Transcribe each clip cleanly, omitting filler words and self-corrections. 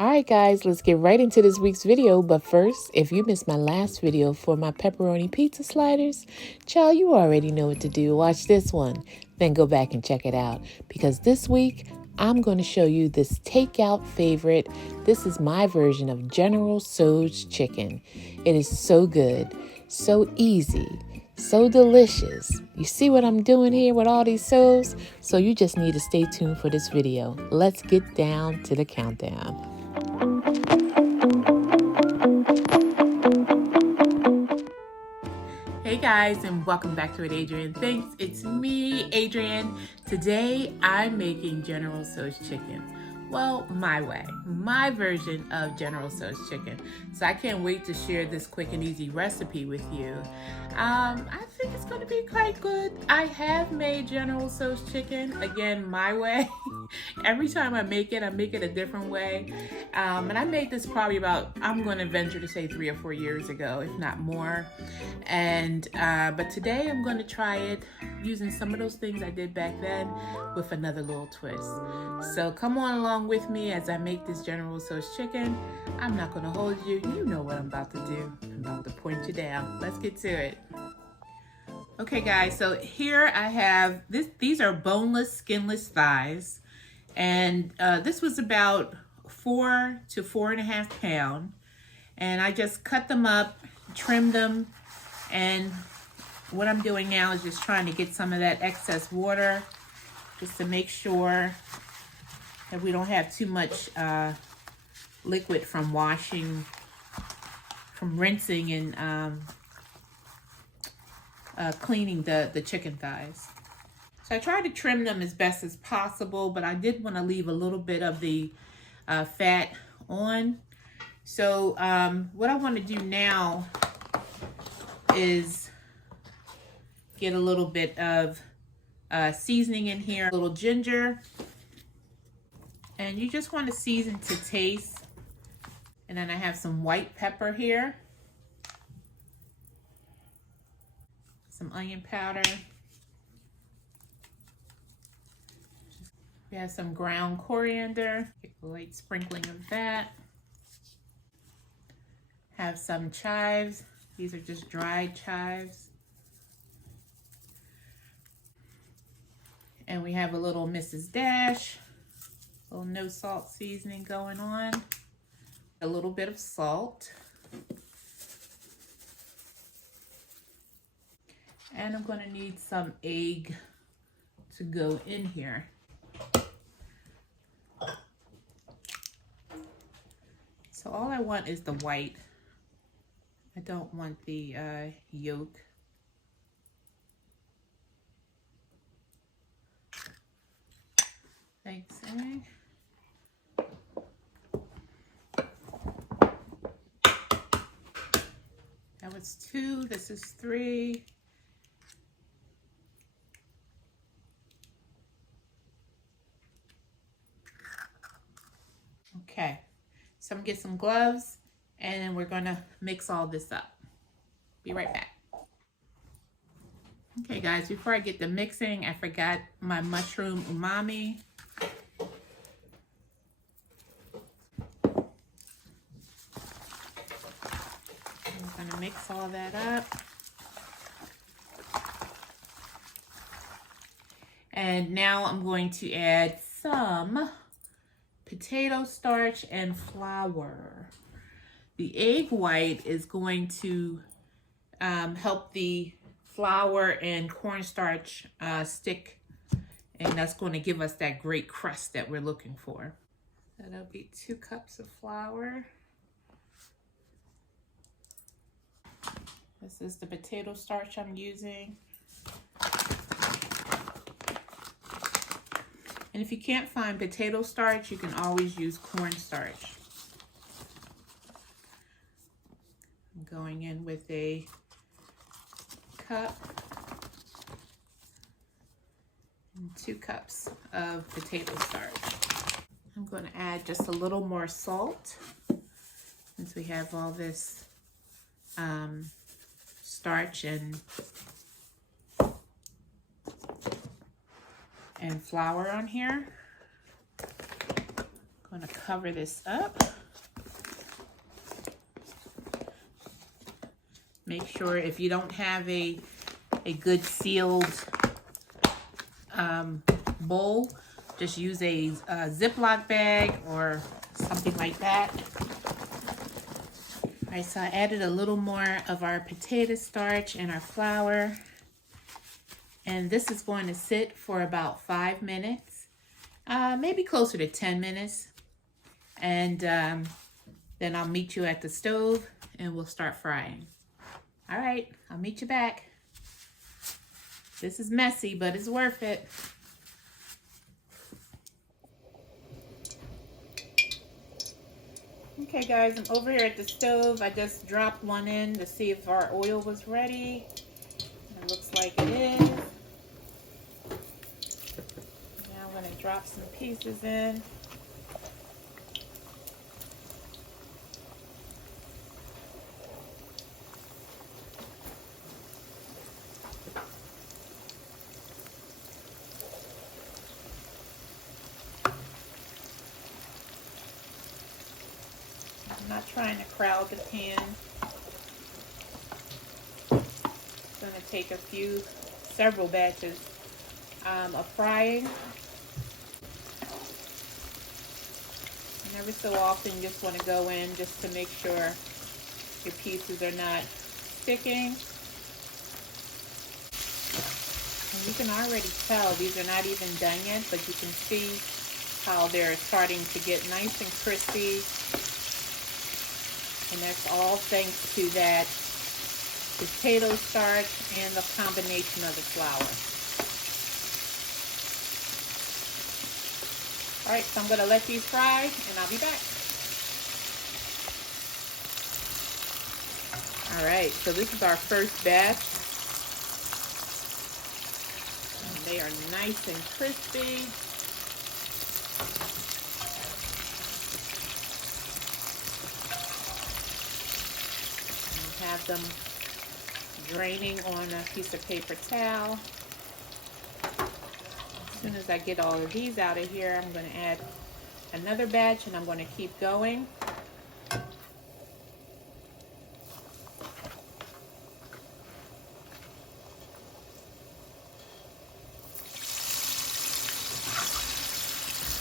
Alright guys, let's get right into this week's video. But first, if you missed my last video for my pepperoni pizza sliders, child, you already know what to do. Watch this one, then go back and check it out. Because this week, I'm going to show you this takeout favorite. This is my version of General Tso's chicken. It is so good, so easy, so delicious. You see what I'm doing here with all these Tso's? So you just need to stay tuned for this video. Let's get down to the countdown. Hey guys, and welcome back to it, Adrianne. Thanks, it's me, Adrianne. Today I'm making General Tso's chicken. Well, my way, my version of General Tso's chicken. So I can't wait to share this quick and easy recipe with you. I think it's going to be quite good. I have made General Tso's chicken, again, my way. Every time I make it a different way. And I made this probably about, I'm going to venture to say 3 or 4 years ago, if not more. And but today I'm going to try it using some of those things I did back then with another little twist. So come on along with me as I make this General Tso's chicken. I'm not going to hold you. You know what I'm about to do. I'm about to point you down. Let's get to it. Okay guys, so here I have these are boneless, skinless thighs, and this was about 4 to 4.5 pounds, and I just cut them up, trimmed them, and what I'm doing now is just trying to get some of that excess water just to make sure that we don't have too much liquid from washing, from rinsing and cleaning the chicken thighs. So I tried to trim them as best as possible, but I did want to leave a little bit of the fat on. So what I want to do now is get a little bit of seasoning in here, a little ginger, and you just want to season to taste. And then I have some white pepper here, some onion powder. We have some ground coriander, a light sprinkling of that. Have some chives. These are just dried chives. And we have a little Mrs. Dash, a little no salt seasoning going on. A little bit of salt. And I'm going to need some egg to go in here. So all I want is the white. I don't want the yolk. Thanks, egg. That was 2, this is 3. Okay, so I'm gonna get some gloves and then we're gonna mix all this up. Be right back. Okay guys, before I get the mixing, I forgot my mushroom umami. I'm gonna mix all that up. And now I'm going to add some potato starch and flour. The egg white is going to help the flour and cornstarch stick, and that's going to give us that great crust that we're looking for. That'll be 2 cups of flour. This is the potato starch I'm using. And if you can't find potato starch, you can always use cornstarch. I'm going in with a cup and 2 cups of potato starch. I'm going to add just a little more salt since we have all this starch and flour on here. I'm going to cover this up. Make sure if you don't have a good sealed bowl, just use a Ziploc bag or something like that. All right, so I added a little more of our potato starch and our flour. And this is going to sit for about 5 minutes, maybe closer to 10 minutes. And then I'll meet you at the stove and we'll start frying. All right, I'll meet you back. This is messy, but it's worth it. Okay guys, I'm over here at the stove. I just dropped one in to see if our oil was ready. It looks like it is. Now I'm going to drop some pieces in. I'm not trying to crowd the pan. It's going to take several batches of frying. And every so often you just want to go in just to make sure your pieces are not sticking. And you can already tell these are not even done yet, but you can see how they're starting to get nice and crispy. And that's all thanks to that potato starch and the combination of the flour. All right, so I'm going to let these fry and I'll be back. All right, so this is our first batch. And they are nice and crispy. And have them draining on a piece of paper towel. As soon as I get all of these out of here, I'm going to add another batch and I'm going to keep going.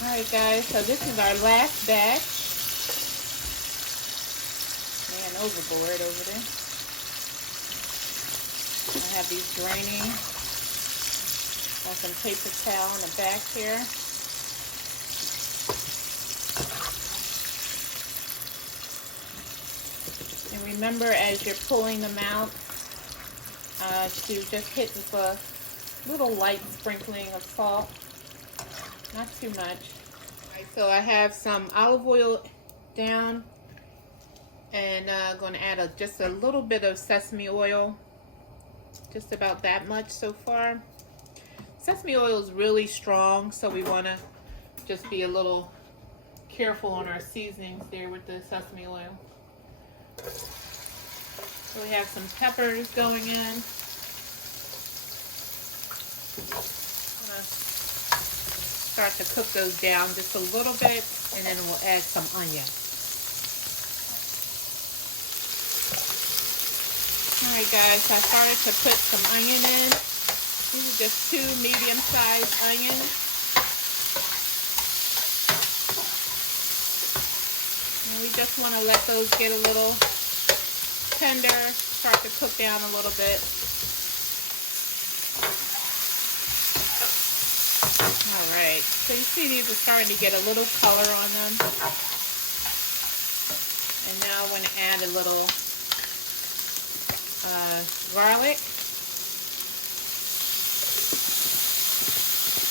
Alright guys, so this is our last batch. Man, overboard over there. I have these draining. Got some paper towel in the back here. And remember, as you're pulling them out, to just hit with a little light sprinkling of salt. Not too much. All right, so I have some olive oil down, and I'm going to add just a little bit of sesame oil. Just about that much so far. Sesame oil is really strong, so we want to just be a little careful on our seasonings there with the sesame oil. So we have some peppers going in. Start to cook those down just a little bit, and then we'll add some onion. Alright guys, I started to put some onion in. These are just 2 medium-sized onions. And we just want to let those get a little tender, start to cook down a little bit. Alright, so you see these are starting to get a little color on them. And now I'm going to add a little garlic.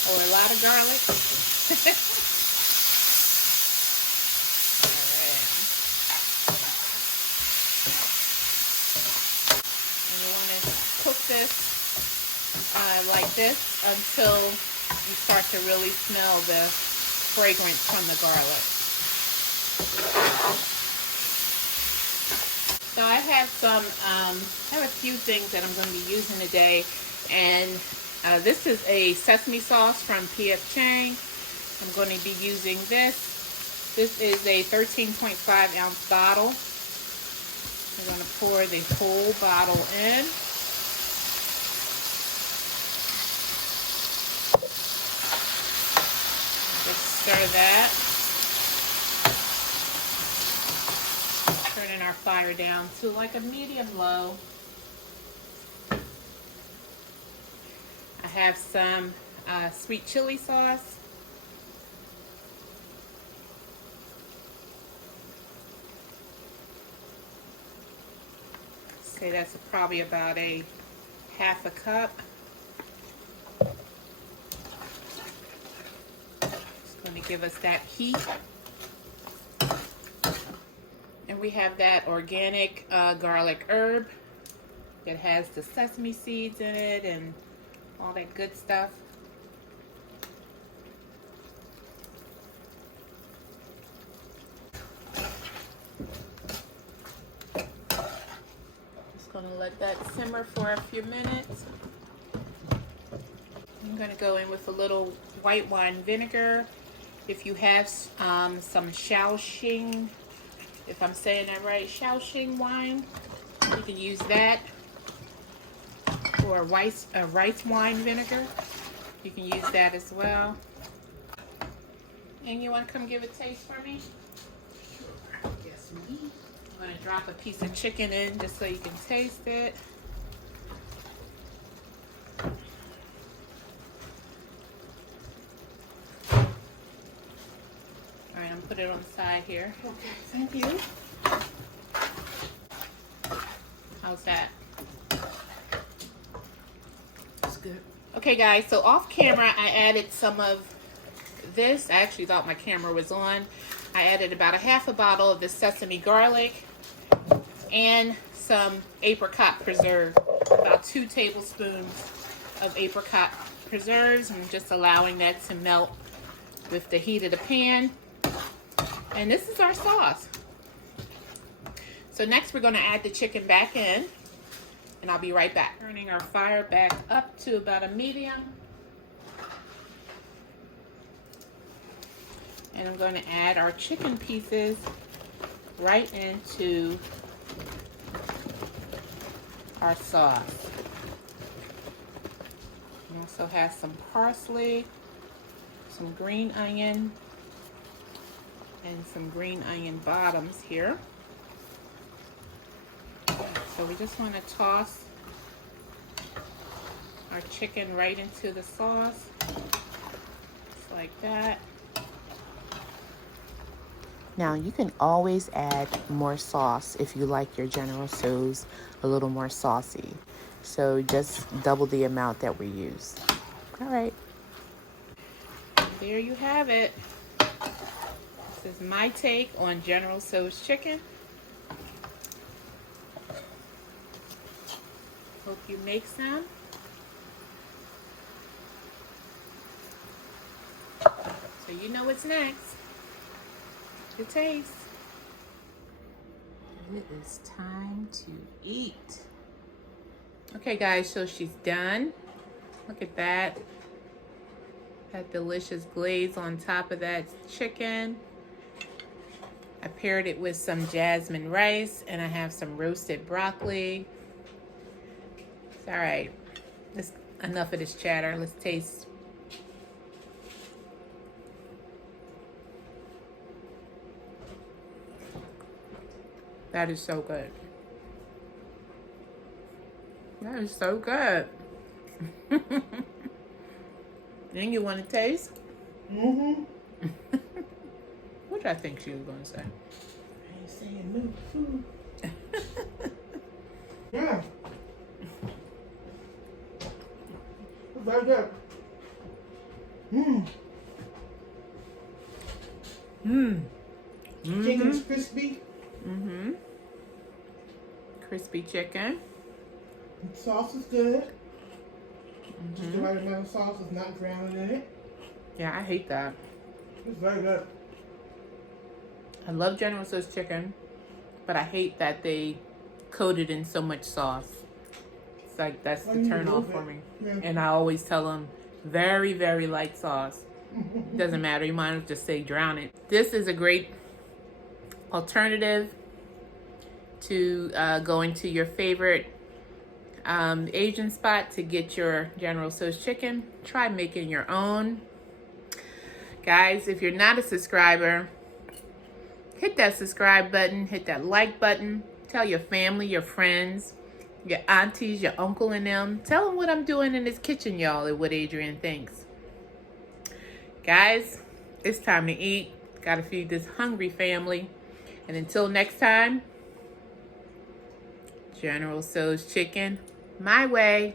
Or a lot of garlic. Alright. And you want to cook this like this until you start to really smell the fragrance from the garlic. So I have a few things that I'm going to be using today, and this is a sesame sauce from P.F. Chang. I'm going to be using this. This is a 13.5 ounce bottle. We're going to pour the whole bottle in. Just stir that. Turning our fire down to like a medium low. I have some sweet chili sauce. Say that's probably about a half a cup. It's going to give us that heat. And we have that organic garlic herb. It has the sesame seeds in it and all that good stuff. Going to let that simmer for a few minutes. I'm going to go in with a little white wine vinegar. If you have some Shaoxing, if I'm saying that right, Shaoxing wine, you can use that. Or rice wine vinegar, you can use that as well. And you want to come give it a taste for me? Sure. Yes, me. I'm going to drop a piece of chicken in just so you can taste it. All right, I'm going to put it on the side here. Okay, thank you. How's that? That's good. Okay, guys, so off camera, I added some of this. I actually thought my camera was on. I added about a half a bottle of the sesame garlic and some apricot preserve, about 2 tablespoons of apricot preserves. I'm just allowing that to melt with the heat of the pan. And this is our sauce. So next we're going to add the chicken back in, and I'll be right back. Turning our fire back up to about a medium. And I'm going to add our chicken pieces right into our sauce. We also have some parsley, some green onion, and some green onion bottoms here. So we just want to toss our chicken right into the sauce, just like that. Now you can always add more sauce if you like your General Tso's a little more saucy. So just double the amount that we use. All right. There you have it. This is my take on General Tso's chicken. Hope you make some. So you know what's next. The taste. It is time to eat. Okay guys, so she's done. Look at that. That delicious glaze on top of that chicken. I paired it with some jasmine rice, and I have some roasted broccoli. It's all right. That's enough of this chatter. Let's taste. That is so good. That is so good. Then you want to taste? Mm-hmm. What I think she was going to say. I ain't saying no food. Yeah. It's very good. Mmm. Mmm. Chicken is crispy. Mm-hmm. Crispy chicken. The sauce is good. Mm-hmm. The right amount of sauce is not drowning in it. Yeah, I hate that. It's very good. I love General Tso's chicken, but I hate that they coat it in so much sauce. It's like, that's the turn off for me. Yeah. And I always tell them, very, very light sauce. Doesn't matter. You might as well just say drown it. This is a great alternative to going to your favorite Asian spot to get your General Tso's chicken. Try making your own. Guys, if you're not a subscriber, hit that subscribe button, hit that like button. Tell your family, your friends, your aunties, your uncle and them. Tell them what I'm doing in this kitchen, y'all, and what Adrianne thinks. Guys, it's time to eat. Gotta feed this hungry family. And until next time, General Tso's chicken, my way.